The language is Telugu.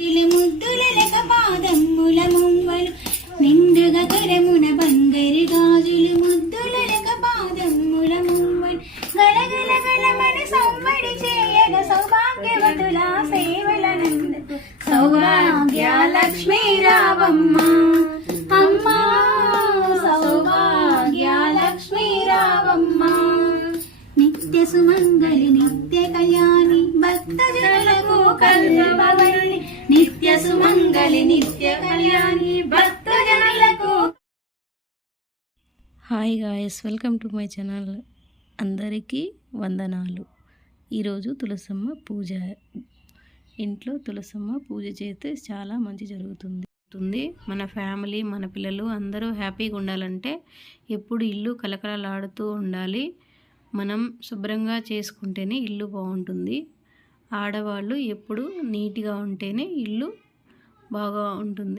ముద్దులక పాదమ్ముల ముంవలు నిండుగా కరమున బంగరి గాజులు ముద్దులక పాదమ్ముల ముంవలు గలగల గలమన సంవడి చేయగ సౌభాగ్యవతుల సేవలనంద సౌభాగ్య లక్ష్మీ రావమ్మ అమ్మా సౌభాగ్య లక్ష్మీ రావమ్మ నిత్య సుమంగళి నిత్య కళ్యాణి భక్తజనులకు కల్పవల్లి నిత్య సుమంగళి నిత్య కళ్యాణి భక్తజనులకు. Hi guys, welcome to my channel. అందరికీ వందనాలు. ఈరోజు తులసమ్మ పూజ. ఇంట్లో తులసమ్మ పూజ చేస్తే చాలా మంచి జరుగుతుంది. మన ఫ్యామిలీ, మన పిల్లలు అందరూ హ్యాపీగా ఉండాలంటే ఎప్పుడు ఇల్లు కలకలలాడుతూ ఉండాలి. మనం శుభ్రంగా చేసుకుంటేనే ఇల్లు బాగుంటుంది. ఆడవాళ్ళు ఎప్పుడు నీట్గా ఉంటేనే ఇల్లు బాగా ఉంటుంది.